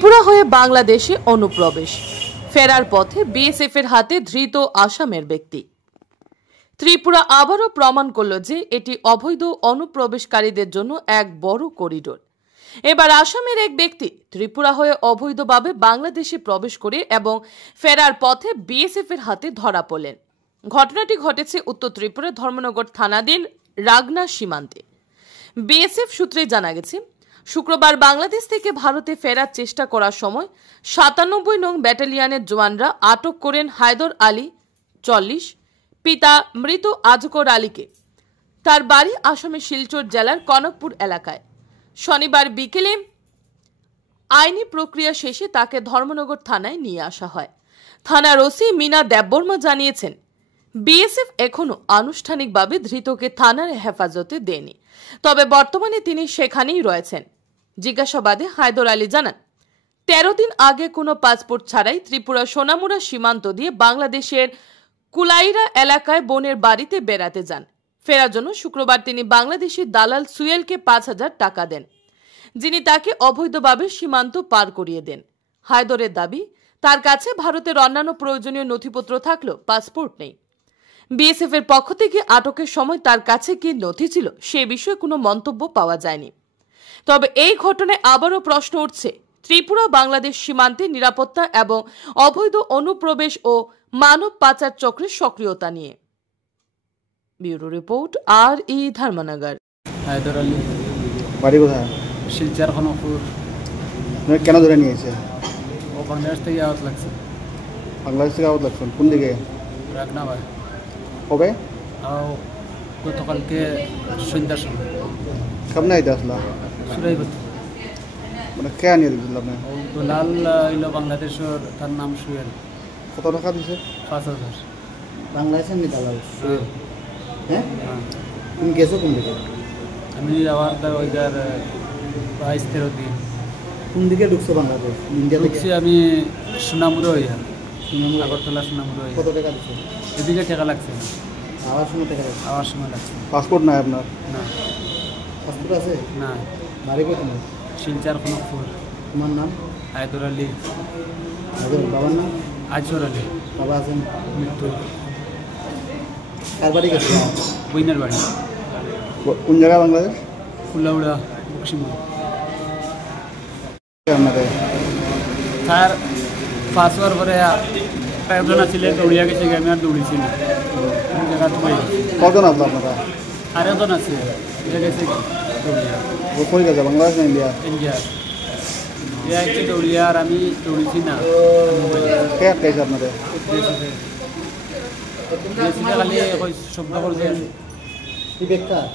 ত্রিপুরা হয়ে বাংলাদেশে অনুপ্রবেশ, ফেরার পথে বিএসএফ এর হাতে ধৃত আসামের ব্যক্তি। ত্রিপুরা আবারও প্রমাণ করল যে এটি অবৈধ অনুপ্রবেশকারীদের জন্য এক বড় করিডোর। এবার আসামের এক ব্যক্তি ত্রিপুরা হয়ে অবৈধভাবে বাংলাদেশে প্রবেশ করে এবং ফেরার পথে বিএসএফ এর হাতে ধরা পড়লেন। ঘটনাটি ঘটেছে উত্তর ত্রিপুরা ধর্মনগর থানাধীন রাগনা সীমান্তে। বিএসএফ সূত্রে জানা গেছে, শুক্রবার বাংলাদেশ থেকে ভারতে ফেরার চেষ্টা করার সময় ৯৭ নং ব্যাটালিয়নের জওয়ানরা আটক করেন হায়দর আলী ৪০, পিতা মৃত আজগর আলীকে। তার বাড়ি আসামের শিলচর জেলার কনকপুর এলাকায়। শনিবার বিকেলে আইনি প্রক্রিয়া শেষে তাকে ধর্মনগর থানায় নিয়ে আসা হয়। থানার ওসি মিনা দেববর্মা জানিয়েছেন, বিএসএফ এখনো আনুষ্ঠানিকভাবে ধৃতকে থানার হেফাজতে দেয়নি, তবে বর্তমানে তিনি সেখানেই রয়েছেন। জিজ্ঞাসাবাদে হায়দর আলী জানান, ১৩ দিন আগে কোনো পাসপোর্ট ছাড়াই ত্রিপুরা সোনামুড়া সীমান্ত দিয়ে বাংলাদেশের কুলাইরা এলাকায় বোনের বাড়িতে বেড়াতে যান। ফেরার জন্য শুক্রবার তিনি বাংলাদেশি দালাল সুয়েলকে ৫,০০০ টাকা দেন, যিনি তাকে অবৈধভাবে সীমান্ত পার করিয়ে দেন। হায়দরের দাবি, তার কাছে ভারতের অন্যান্য প্রয়োজনীয় নথিপত্র থাকলেও পাসপোর্ট নেই। বিএসএফ এর পক্ষ থেকে আটকের সময় তার কাছে কি নথি ছিল সে বিষয়ে কোনো মন্তব্য পাওয়া যায়নি। তবে এই ঘটনায় আবারও প্রশ্ন উঠছে ত্রিপুরা বাংলাদেশ সীমান্তে নিরাপত্তা এবং অবৈধ অনুপ্রবেশ ও মানব পাচার চক্রের সক্রিয়তা নিয়ে। Bureau report, RE Dharmanagar. Haider Ali, বাড়ি কোথায়? শিলচর খনকপুর। কেন ধরে নিয়েছে? ও বাংলাদেশ থেকে আওয়াজ লাগছে। বাংলাদেশ থেকে আওয়াজ লাগছেন? কোন দিকে? রাগনা ভাই। কবে? গতকালকে সন্ধ্যার সময়। কেমন আইতে আসলা? সুরাইবত। মানে কে নিয়ে দিল আপনি? দুলাল হইল বাংলাদেশের, তার নাম সুয়েল। কত টাকা দিছে? ৫,০০০। বাংলাদেশের নি দালাল সুয়েল? হ্যাঁ, তুমি গেছো কোন দিকে? আমি যাওয়ার ওইটার ২২-১৩ দিন। কোন দিকে ঢুকছো বাংলাদেশ? ইন্ডিয়া থেকে? ঢুকছি আমি সোনামুড়ো হইয়া, আগরতলা সোনামুড়ো হইয়া। কত টাকা দিছো? এদিকে টাকা লাগছে না। আওয়ার সময় টাকা লাগছে? আওয়ার সময় লাগছে। পাসপোর্ট নাই আপনার? না। পাসপোর্ট আছে? না। বাড়ি কোথায়? শিলচর খনকপুর। তোমার নাম? হায়দর আলী। বাবার নাম? আজর আলী। বাবা আছেন? মৃত্যু। কার বাড়ি গেছে? বইনের বাড়ি। কোন জায়গায় বাংলাদেশ? ফুলাউড়া, বক্সিমুড়। আপনাদের তার পাঁচ হওয়ার পরে একজন আছিল, দৌড়িয়া গেছে, আমি আর দৌড়িছি না। জায়গা তুমি কজন আসলো আপনারা? আর একজন আছে, গেছে দৌড়িয়া। কই গেছে? বাংলাদেশ না ইন্ডিয়া? ইন্ডিয়া। হচ্ছে দৌড়িয়া, আর আমি দৌড়িছি না। কে আটকাইছে আপনাদের? খালি শব্দ করছেন। কি বেকার?